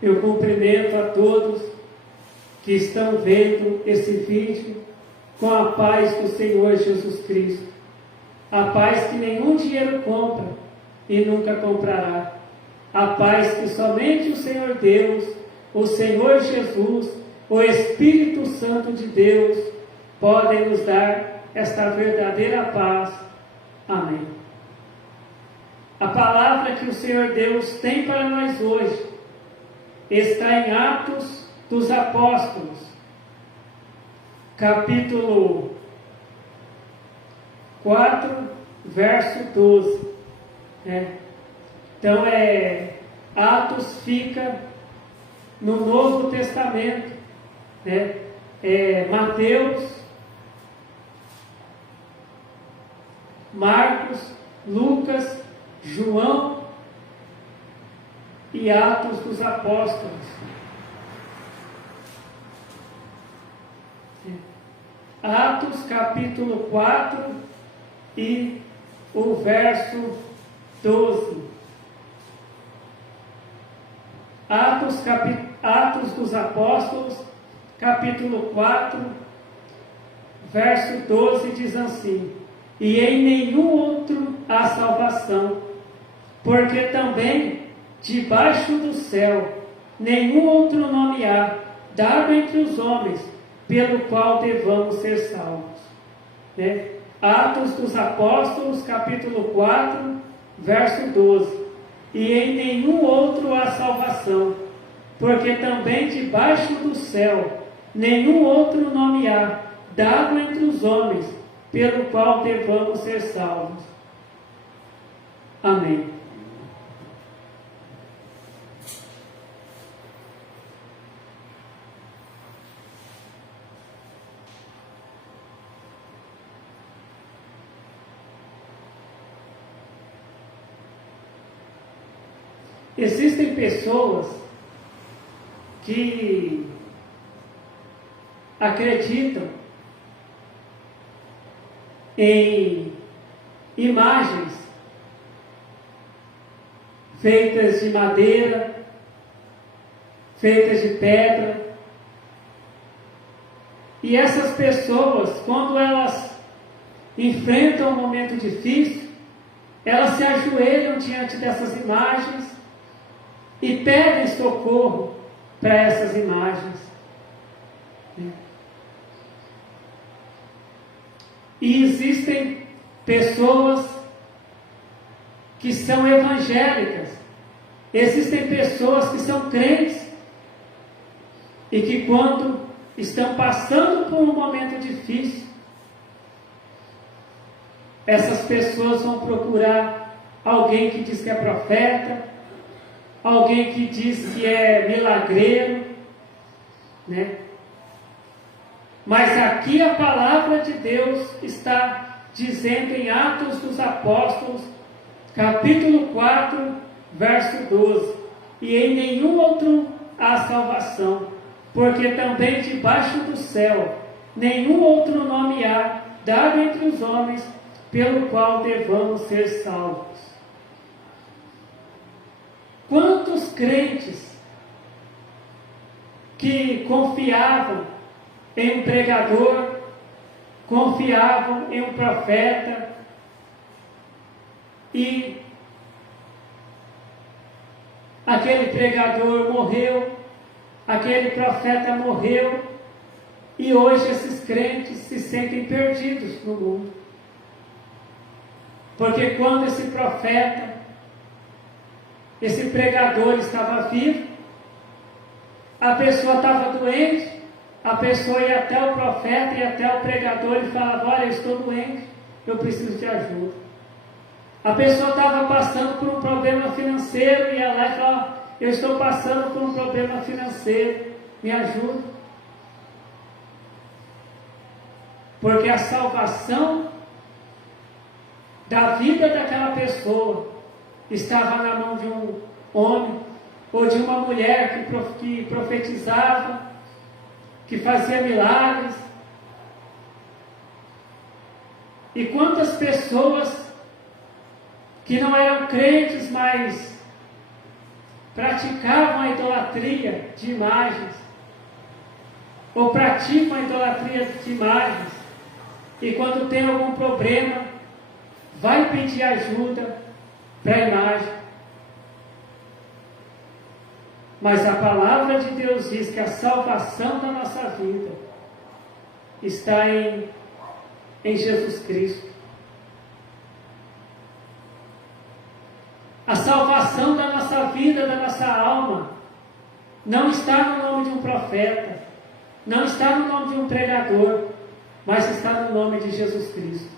Eu cumprimento a todos que estão vendo esse vídeo com a paz do Senhor Jesus Cristo. A paz que nenhum dinheiro compra e nunca comprará. A paz que somente o Senhor Deus, o Senhor Jesus, o Espírito Santo de Deus podem nos dar esta verdadeira paz. Amém. A palavra que o Senhor Deus tem para nós hoje está em Atos dos Apóstolos, capítulo 4, verso 12. Então, Atos fica no Novo Testamento, Mateus, Marcos, Lucas, João e Atos dos Apóstolos. Atos capítulo 4 e o verso 12. Atos dos Apóstolos, capítulo 4, verso 12 diz assim: e em nenhum outro há salvação, porque também debaixo do céu nenhum outro nome há dado entre os homens pelo qual devamos ser salvos. Atos dos Apóstolos, capítulo 4, verso 12. E em nenhum outro há salvação, porque também debaixo do céu nenhum outro nome há dado entre os homens pelo qual devamos ser salvos. Amém. Existem pessoas que acreditam em imagens feitas de madeira, feitas de pedra. E essas pessoas, quando elas enfrentam um momento difícil, elas se ajoelham diante dessas imagens e pedem socorro para essas imagens. E existem pessoas que são evangélicas, existem pessoas que são crentes e que, quando estão passando por um momento difícil, essas pessoas vão procurar alguém que diz que é profeta, alguém que diz que é milagreiro, Mas aqui a palavra de Deus está dizendo em Atos dos Apóstolos, capítulo 4, verso 12: e em nenhum outro há salvação, porque também debaixo do céu nenhum outro nome há dado entre os homens pelo qual devamos ser salvos. Quantos crentes que confiavam em um pregador, confiavam em um profeta, e aquele pregador morreu, aquele profeta morreu, e hoje esses crentes se sentem perdidos no mundo. Porque quando esse profeta, esse pregador estava vivo, a pessoa estava doente, a pessoa ia até o profeta, ia até o pregador e falava: olha, eu estou doente, eu preciso de ajuda. A pessoa estava passando por um problema financeiro, ia lá e falava: eu estou passando por um problema financeiro, me ajuda. Porque a salvação da vida daquela pessoa estava na mão de um homem ou de uma mulher que profetizava, que fazia milagres. E quantas pessoas que não eram crentes, mas praticavam a idolatria de imagens, ou praticam a idolatria de imagens, e quando tem algum problema, vai pedir ajuda para a imagem. Mas a palavra de Deus diz que a salvação da nossa vida está em Jesus Cristo. A salvação da nossa vida, da nossa alma, não está no nome de um profeta, não está no nome de um pregador, mas está no nome de Jesus Cristo.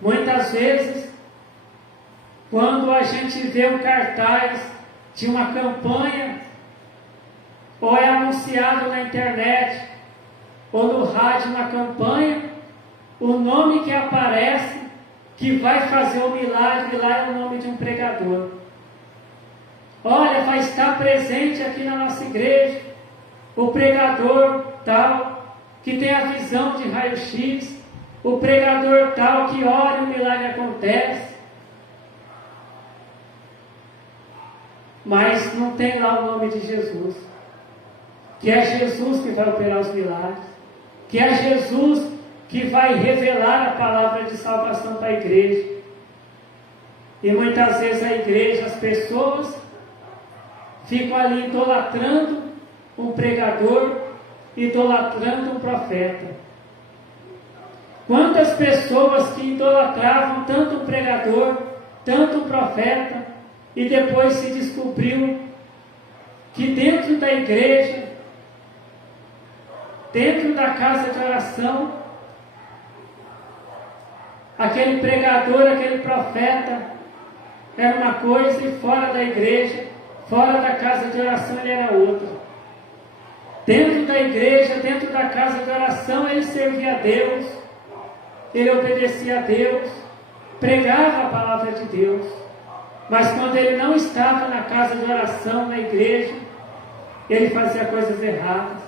Muitas vezes, quando a gente vê um cartaz de uma campanha, ou é anunciado na internet, ou no rádio uma campanha, o nome que aparece, que vai fazer o milagre lá, é o nome de um pregador. Olha, vai estar presente aqui na nossa igreja o pregador tal, que tem a visão de raio-x, o pregador tal que ora e o milagre acontece. Mas não tem lá o nome de Jesus, que é Jesus que vai operar os milagres, que é Jesus que vai revelar a palavra de salvação para a igreja. E muitas vezes a igreja, as pessoas ficam ali idolatrando um pregador, idolatrando um profeta. Quantas pessoas que idolatravam tanto um pregador, tanto um profeta, e depois se descobriu que dentro da igreja, dentro da casa de oração, aquele pregador, aquele profeta era uma coisa, e fora da igreja, fora da casa de oração, ele era outra. Dentro da igreja, dentro da casa de oração, ele servia a Deus, ele obedecia a Deus, pregava a palavra de Deus. Mas quando ele não estava na casa de oração, na igreja, ele fazia coisas erradas.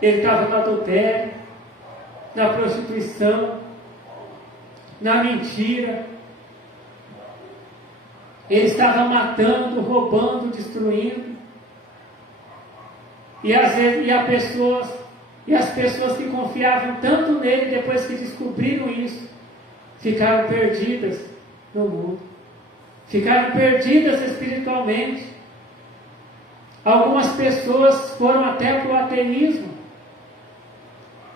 Ele estava no adultério, na prostituição, na mentira. Ele estava matando, roubando, destruindo. E as pessoas que confiavam tanto nele, depois que descobriram isso, ficaram perdidas no mundo. Ficaram perdidas espiritualmente. Algumas pessoas foram até para o ateísmo,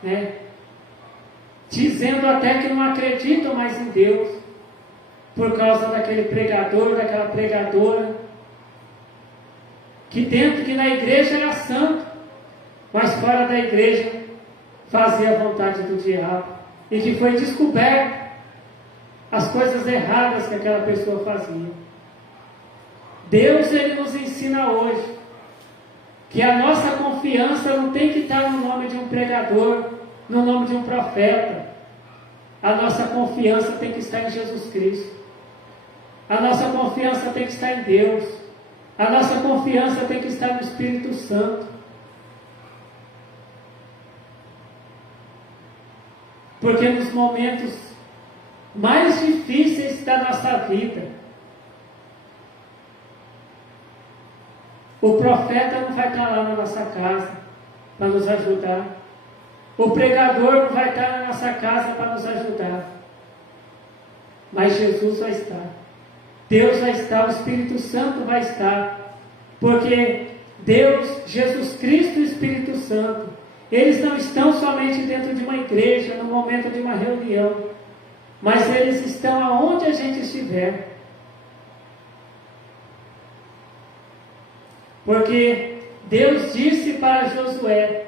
né? Dizendo até que não acreditam mais em Deus, por causa daquele pregador, daquela pregadora, que na igreja era santo, mas fora da igreja fazia a vontade do diabo, e que foi descoberto as coisas erradas que aquela pessoa fazia. Deus, ele nos ensina hoje que a nossa confiança não tem que estar no nome de um pregador, no nome de um profeta. A nossa confiança tem que estar em Jesus Cristo. A nossa confiança tem que estar em Deus. A nossa confiança tem que estar no Espírito Santo. Porque nos momentos mais difíceis da nossa vida, o profeta não vai estar lá na nossa casa para nos ajudar. O pregador não vai estar na nossa casa para nos ajudar. Mas Jesus vai estar. Deus vai estar, o Espírito Santo vai estar. Porque Deus, Jesus Cristo e o Espírito Santo, eles não estão somente dentro de uma igreja, no momento de uma reunião, mas eles estão aonde a gente estiver. Porque Deus disse para Josué: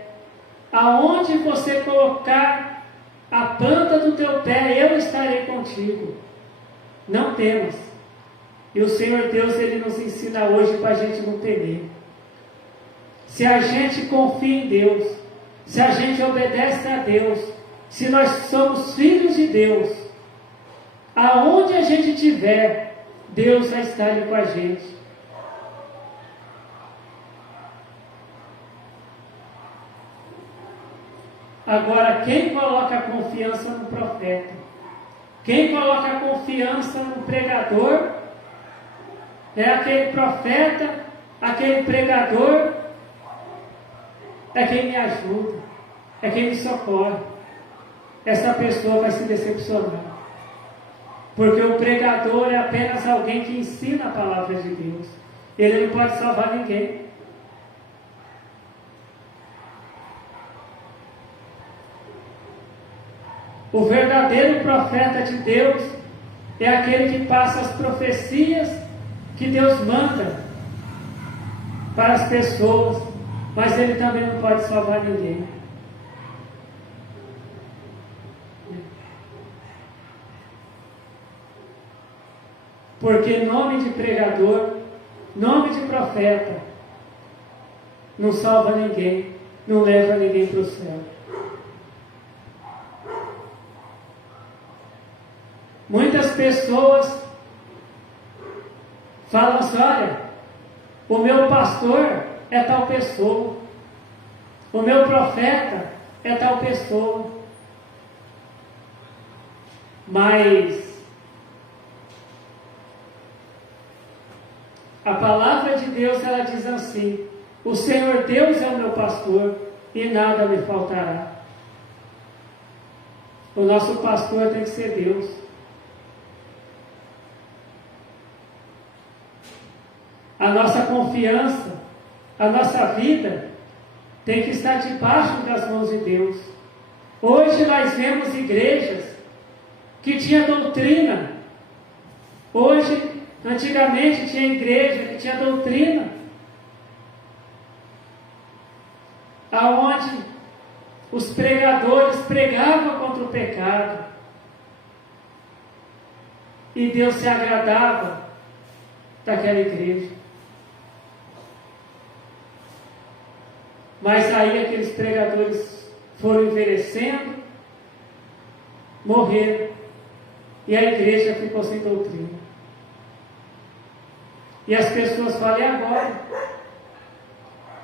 aonde você colocar a planta do teu pé, eu estarei contigo. Não temas. E o Senhor Deus, ele nos ensina hoje para a gente não temer. Se a gente confia em Deus, se a gente obedece a Deus, se nós somos filhos de Deus, aonde a gente estiver, Deus vai estar ali com a gente. Agora, quem coloca a confiança no profeta, quem coloca a confiança no pregador, Aquele profeta, aquele pregador, é quem me ajuda, é quem me socorre. Essa pessoa vai se decepcionar. Porque o pregador é apenas alguém que ensina a palavra de Deus. Ele não pode salvar ninguém. O verdadeiro profeta de Deus é aquele que passa as profecias que Deus manda para as pessoas, mas ele também não pode salvar ninguém. Porque nome de pregador, nome de profeta, não salva ninguém, não leva ninguém para o céu. Muitas pessoas falam assim: olha, o meu pastor é tal pessoa, o meu profeta é tal pessoa, mas a palavra de Deus, ela diz assim: o Senhor Deus é o meu pastor e nada me faltará. O nosso pastor tem que ser Deus. A nossa confiança, a nossa vida tem que estar debaixo das mãos de Deus. Hoje nós vemos igrejas que tinham doutrina. Antigamente tinha igreja que tinha doutrina, aonde os pregadores pregavam contra o pecado e Deus se agradava daquela igreja. Mas aí aqueles pregadores foram envelhecendo, morreram, e a igreja ficou sem doutrina. E as pessoas falam: e agora?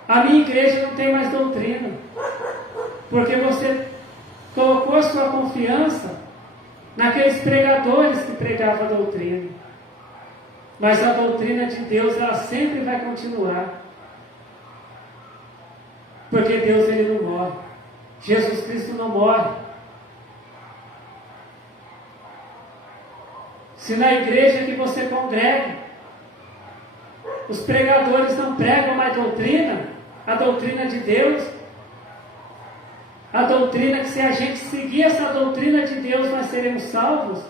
A minha igreja não tem mais doutrina, porque você colocou a sua confiança naqueles pregadores que pregavam a doutrina. Mas a doutrina de Deus, ela sempre vai continuar. Porque Deus, ele não morre. Jesus Cristo não morre. Se na igreja que você congrega, os pregadores não pregam mais doutrina, a doutrina de Deus, a doutrina que se a gente seguir essa doutrina de Deus, nós seremos salvos,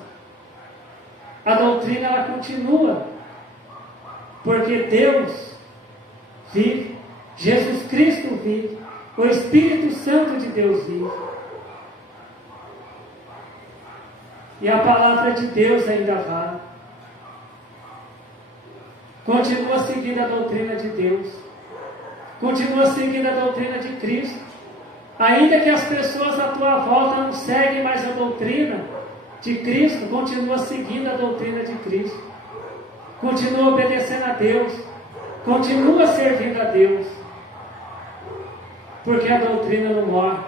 a doutrina ela continua, porque Deus vive, Jesus Cristo vive, o Espírito Santo de Deus vive. E a palavra de Deus ainda vale. Continua seguindo a doutrina de Deus. Continua seguindo a doutrina de Cristo. Ainda que as pessoas à tua volta não seguem mais a doutrina de Cristo, continua seguindo a doutrina de Cristo. Continua obedecendo a Deus. Continua servindo a Deus. Porque a doutrina não morre.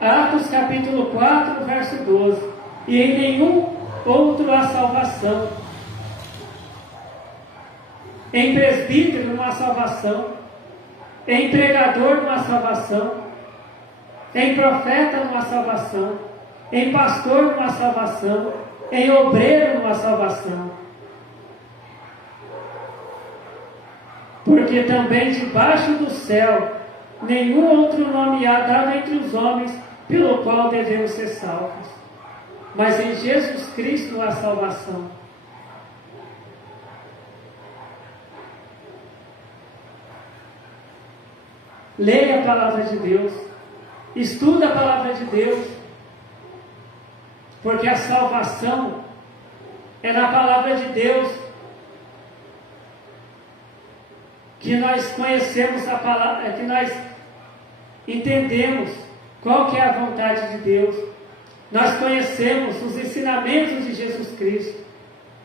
Atos capítulo 4, verso 12. E em nenhum outro há salvação. Em presbítero não há salvação. Em pregador não há salvação. Em profeta não há salvação. Em pastor não há salvação. Em obreiro não há salvação. Porque também debaixo do céu nenhum outro nome há dado entre os homens pelo qual devemos ser salvos. Mas em Jesus Cristo há salvação. Leia a palavra de Deus. Estuda a palavra de Deus. Porque a salvação é na palavra de Deus que nós conhecemos a palavra, que nós entendemos qual que é a vontade de Deus. Nós conhecemos os ensinamentos de Jesus Cristo,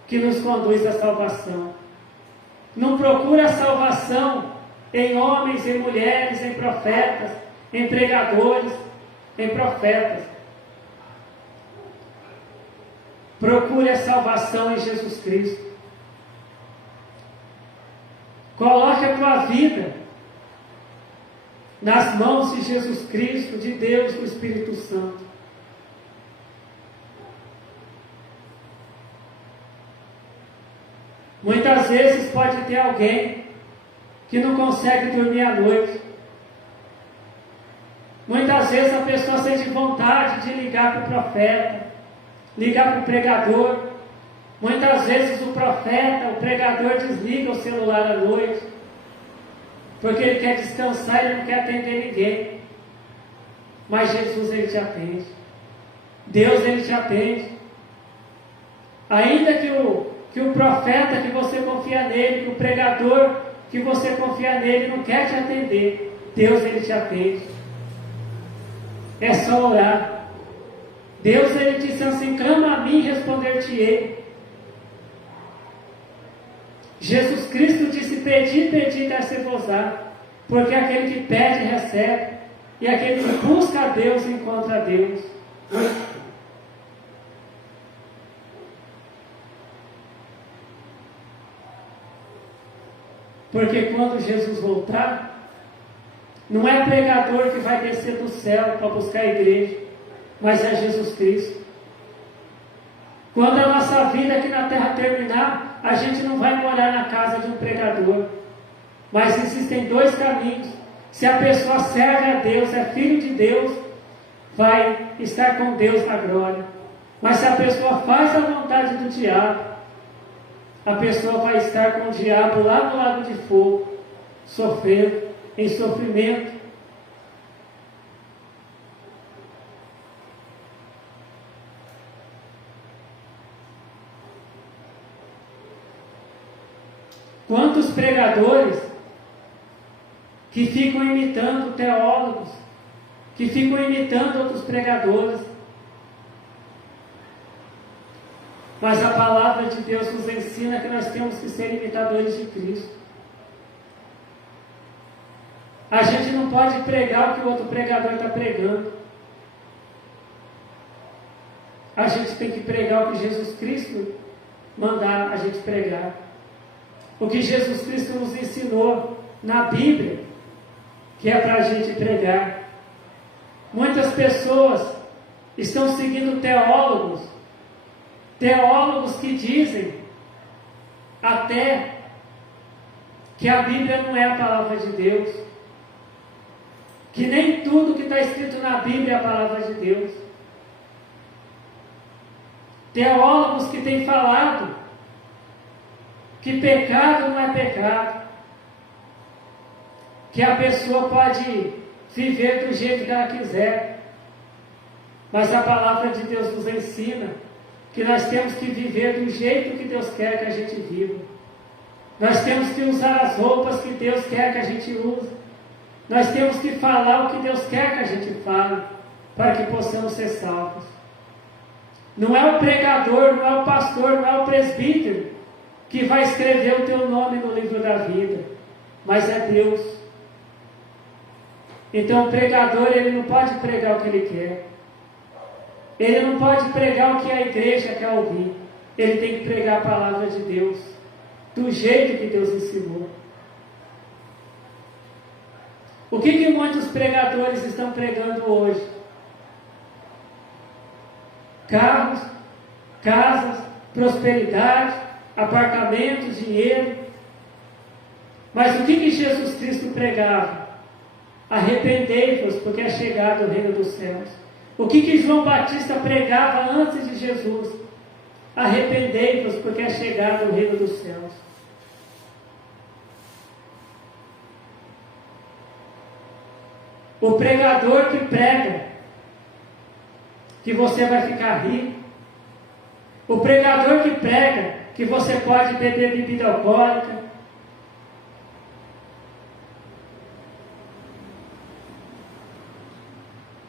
que nos conduz à salvação. Não procura a salvação em homens, em mulheres, em profetas, em pregadores, em profetas. Procure a salvação em Jesus Cristo. Coloque a tua vida nas mãos de Jesus Cristo, de Deus, do Espírito Santo. Muitas vezes pode ter alguém que não consegue dormir à noite. Muitas vezes a pessoa sente vontade de ligar para o profeta, ligar para o pregador. Muitas vezes o profeta, o pregador desliga o celular à noite, porque ele quer descansar e ele não quer atender ninguém. Mas Jesus, ele te atende. Deus, ele te atende. Ainda que o profeta, que você confia nele, que o pregador, que você confia nele, não quer te atender, Deus, ele te atende. É só orar. Deus, ele disse assim: clama a mim e responder-te-ei. Jesus Cristo disse: pedi, pedi, dar-se-vos-á. Porque aquele que pede, recebe. E aquele que busca a Deus, encontra a Deus. Porque quando Jesus voltar, não é pregador que vai descer do céu para buscar a igreja, mas é Jesus Cristo. Quando a nossa vida aqui na terra terminar, a gente não vai morar na casa de um pregador. Mas existem dois caminhos. Se a pessoa serve a Deus, é filho de Deus, vai estar com Deus na glória. Mas se a pessoa faz a vontade do diabo, a pessoa vai estar com o diabo lá no lago de fogo, sofrendo, em sofrimento. Quantos pregadores que ficam imitando teólogos, que ficam imitando outros pregadores. Mas a palavra de Deus nos ensina que nós temos que ser imitadores de Cristo. A gente não pode pregar o que o outro pregador está pregando. A gente tem que pregar o que Jesus Cristo mandar a gente pregar. O que Jesus Cristo nos ensinou na Bíblia, que é para a gente pregar. Muitas pessoas estão seguindo teólogos que dizem até que a Bíblia não é a palavra de Deus, que nem tudo que está escrito na Bíblia é a palavra de Deus. Teólogos que têm falado que pecado não é pecado, que a pessoa pode viver do jeito que ela quiser, mas a palavra de Deus nos ensina que nós temos que viver do jeito que Deus quer que a gente viva. Nós temos que usar as roupas que Deus quer que a gente use. Nós temos que falar o que Deus quer que a gente fale, para que possamos ser salvos. Não é o pregador, não é o pastor, não é o presbítero que vai escrever o teu nome no livro da vida, mas é Deus. Então o pregador, ele não pode pregar o que ele quer. Ele não pode pregar o que a igreja quer ouvir. Ele tem que pregar a palavra de Deus, do jeito que Deus ensinou. O que muitos pregadores estão pregando hoje? Carros, casas, prosperidade, apartamentos, dinheiro. Mas o que Jesus Cristo pregava? Arrependei-vos, porque é chegado o reino dos céus. O que João Batista pregava antes de Jesus? Arrependei-vos, porque é chegado o reino dos céus. O pregador que prega que você vai ficar rico. O pregador que prega que você pode beber bebida alcoólica.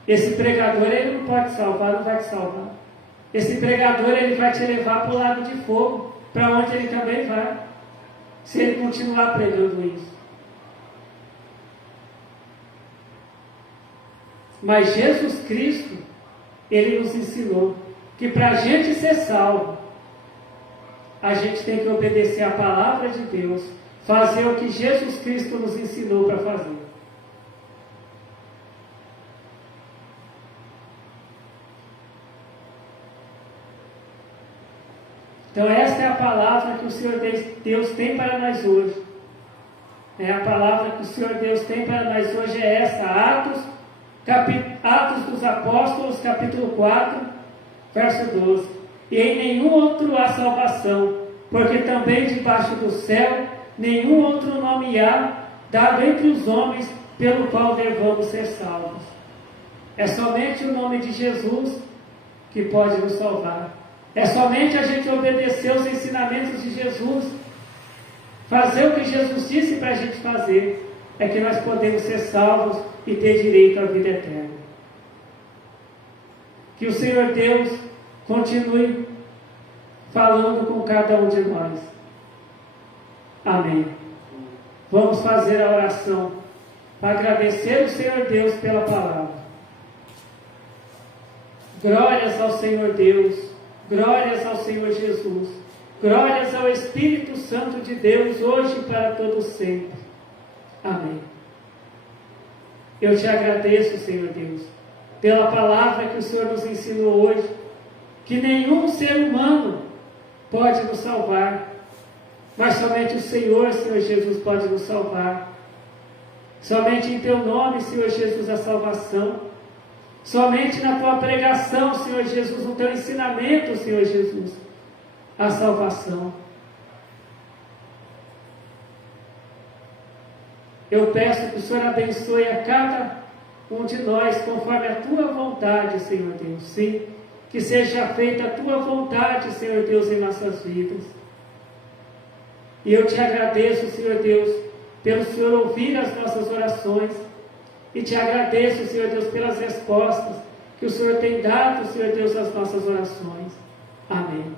Esse pregador, ele não pode salvar, não vai te salvar. Esse pregador, ele vai te levar para o lago de fogo, para onde ele também vai, se ele continuar pregando isso. Mas Jesus Cristo, Ele nos ensinou que para a gente ser salvo, a gente tem que obedecer a palavra de Deus, fazer o que Jesus Cristo nos ensinou para fazer. Então esta é a palavra que o Senhor Deus tem para nós hoje. A palavra que o Senhor Deus tem para nós hoje é essa, Atos dos Apóstolos, capítulo 4, verso 12. E em nenhum outro há salvação, porque também debaixo do céu nenhum outro nome há dado entre os homens pelo qual devamos ser salvos. É somente o nome de Jesus que pode nos salvar. É somente a gente obedecer os ensinamentos de Jesus, fazer o que Jesus disse para a gente fazer, é que nós podemos ser salvos e ter direito à vida eterna. Que o Senhor Deus continue falando com cada um de nós. Amém. Vamos fazer a oração para agradecer o Senhor Deus pela palavra. Glórias ao Senhor Deus. Glórias ao Senhor Jesus, glórias ao Espírito Santo de Deus, hoje e para todo sempre. Amém. Eu te agradeço, Senhor Deus, pela palavra que o Senhor nos ensinou hoje, que nenhum ser humano pode nos salvar, mas somente o Senhor, Senhor Jesus, pode nos salvar. Somente em Teu nome, Senhor Jesus, a salvação. Somente na Tua pregação, Senhor Jesus, no Teu ensinamento, Senhor Jesus, a salvação. Eu peço que o Senhor abençoe a cada um de nós, conforme a Tua vontade, Senhor Deus. Sim, que seja feita a Tua vontade, Senhor Deus, em nossas vidas. E eu te agradeço, Senhor Deus, pelo Senhor ouvir as nossas orações. E te agradeço, Senhor Deus, pelas respostas que o Senhor tem dado, Senhor Deus, às nossas orações. Amém.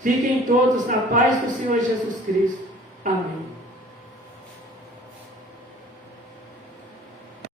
Fiquem todos na paz do Senhor Jesus Cristo. Amém.